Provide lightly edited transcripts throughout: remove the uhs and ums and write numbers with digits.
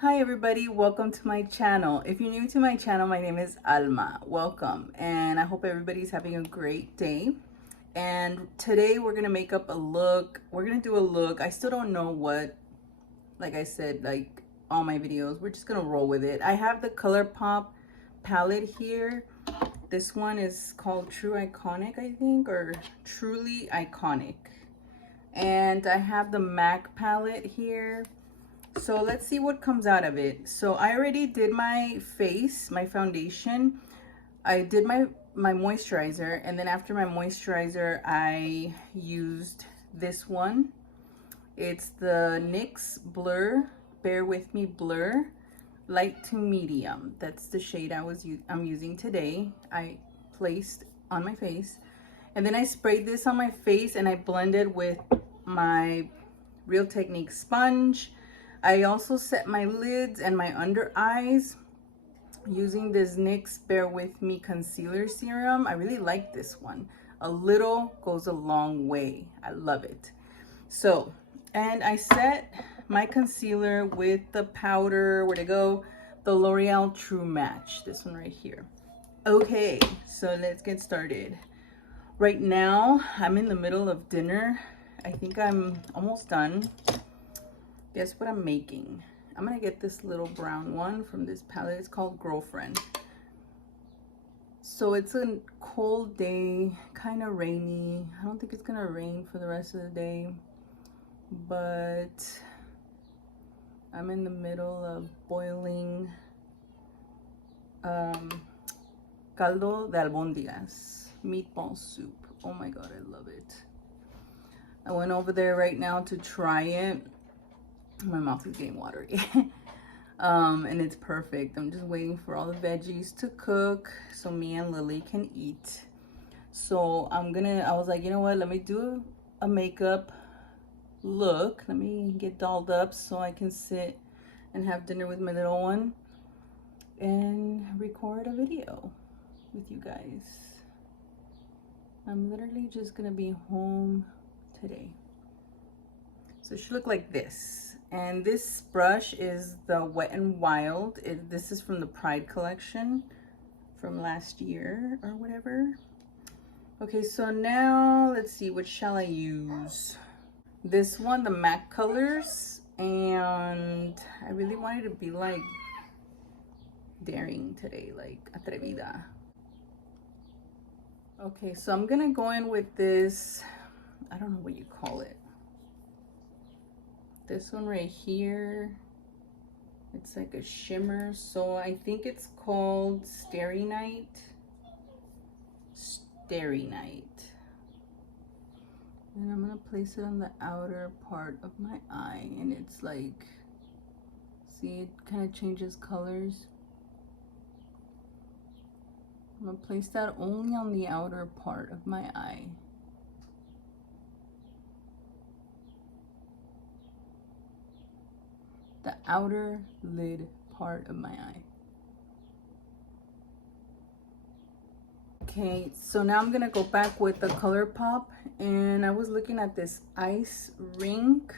Hi everybody, welcome to my channel. If you're new to my channel, my name is Alma. Welcome, and I hope everybody's having a great day. And today we're gonna make up a look. We're gonna do a look. I still don't know what, like I said, like all my videos, we're just gonna roll with it. I have the ColourPop palette here. This one is called True Iconic, I think, or Truly Iconic. And I have the MAC palette here. So let's see what comes out of it. So I already did my face, my foundation. I did my moisturizer, and then after my moisturizer, I used this one. It's the NYX Blur, Bear With Me Blur, light to medium. That's the shade I'm using today. I placed on my face, and then I sprayed this on my face, and I blended with my Real Technique sponge. I also set my lids and my under eyes using this NYX Bear With Me concealer serum. I really like this one. A little goes a long way. I love it. So, and I set my concealer with the powder, where'd it go? The L'Oreal True Match, this one right here. Okay, so let's get started. Right now, I'm in the middle of dinner. I think I'm almost done. Guess what I'm making? I'm gonna get this little brown one from this palette. It's called Girlfriend. So it's a cold day, kind of rainy. I don't think it's gonna rain for the rest of the day, but I'm in the middle of boiling caldo de albóndigas, meatball soup. Oh my god, I love it. I went over there right now to try it. My mouth is getting watery. And it's perfect. I'm just waiting for all the veggies to cook so me and Lily can eat. So I was like, you know what, let me do a makeup look. Let me get dolled up so I can sit and have dinner with my little one and record a video with you guys. I'm literally just gonna be home today. So it should look like this. And this brush is the Wet n Wild. This is from the Pride collection from last year or whatever. Okay, so now let's see, what shall I use? This one, the MAC colors, and I really wanted to be like daring today, like atrevida. Okay, so I'm gonna go in with this, I don't know what you call it. This one right here, it's like a shimmer, so I think it's called Starry Night. Starry Night. And I'm gonna place it on the outer part of my eye, and it's like, see, it kind of changes colors. I'm gonna place that only on the outer part of my eye. The outer lid part of my eye. Okay, so now I'm gonna go back with the ColourPop, and I was looking at this ice rink.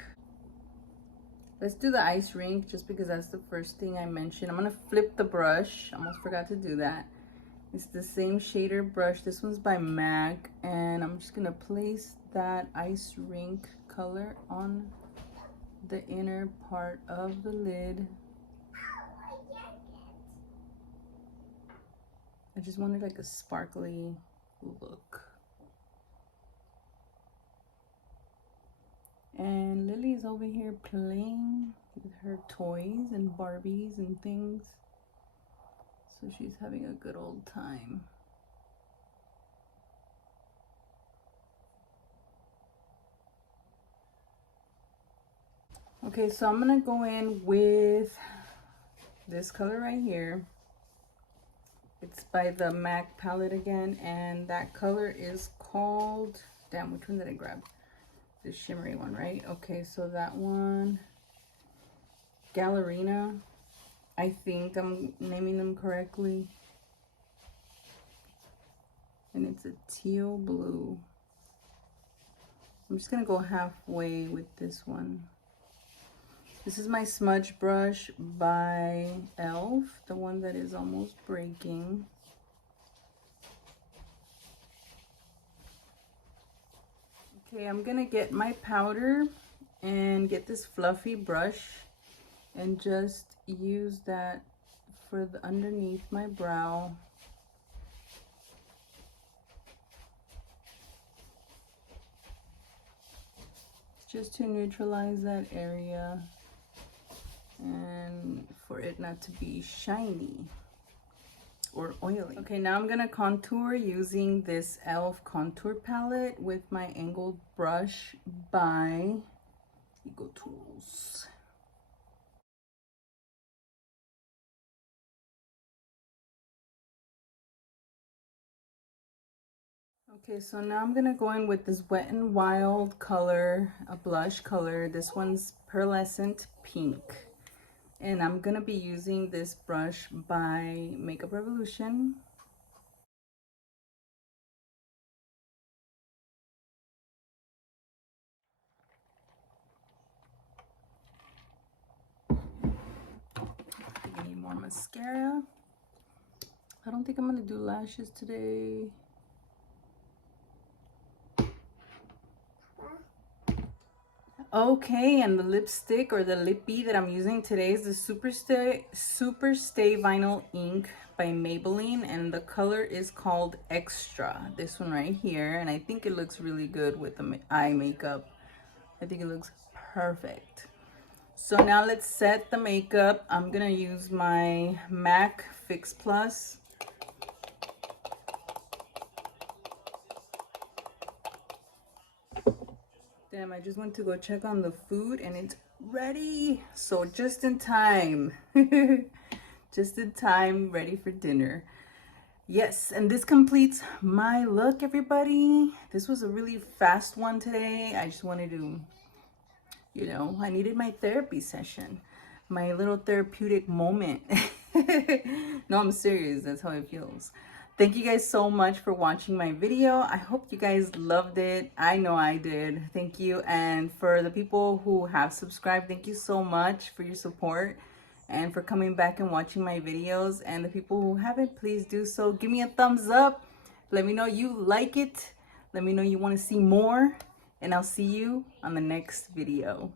Let's do the ice rink just because that's the first thing I mentioned. I'm gonna flip the brush. Almost forgot to do that. It's the same shader brush. This one's by MAC, and I'm just gonna place that ice rink color on the inner part of the lid. I just wanted like a sparkly look. And Lily's over here playing with her toys and Barbies and things. So she's having a good old time. Okay, so I'm gonna go in with this color right here. It's by the MAC palette again, and that color is called, damn, which one did I grab? The shimmery one, right? Okay, so that one, Gallerina. I think I'm naming them correctly. And it's a teal blue. I'm just gonna go halfway with this one. This is my smudge brush by e.l.f., the one that is almost breaking. Okay, I'm gonna get my powder and get this fluffy brush and just use that for the underneath my brow. Just to neutralize that area and for it not to be shiny or oily. Okay, now I'm gonna contour using this e.l.f. contour palette with my angled brush by Ego Tools. Okay, so now I'm gonna go in with this Wet n Wild color, a blush color. This one's Pearlescent Pink. And I'm gonna be using this brush by Makeup Revolution. I need more mascara. I don't think I'm gonna do lashes today. Okay, and the lipstick or the lippy that I'm using today is the Super Stay Vinyl Ink by Maybelline, and the color is called Extra. This one right here, and I think it looks really good with the eye makeup. I think it looks perfect. So now let's set the makeup. I'm gonna use my MAC Fix Plus. Damn, I just went to go check on the food and it's ready. So just in time. Just in time, ready for dinner. Yes, and this completes my look, everybody. This was a really fast one today. I just wanted to, you know, I needed my therapy session, my little therapeutic moment. No, I'm serious. That's how it feels. Thank you guys so much for watching my video. I hope you guys loved it. I know I did. Thank you. And for the people who have subscribed, thank you so much for your support and for coming back and watching my videos. And the people who haven't, please do so. Give me a thumbs up. Let me know you like it. Let me know you want to see more. And I'll see you on the next video.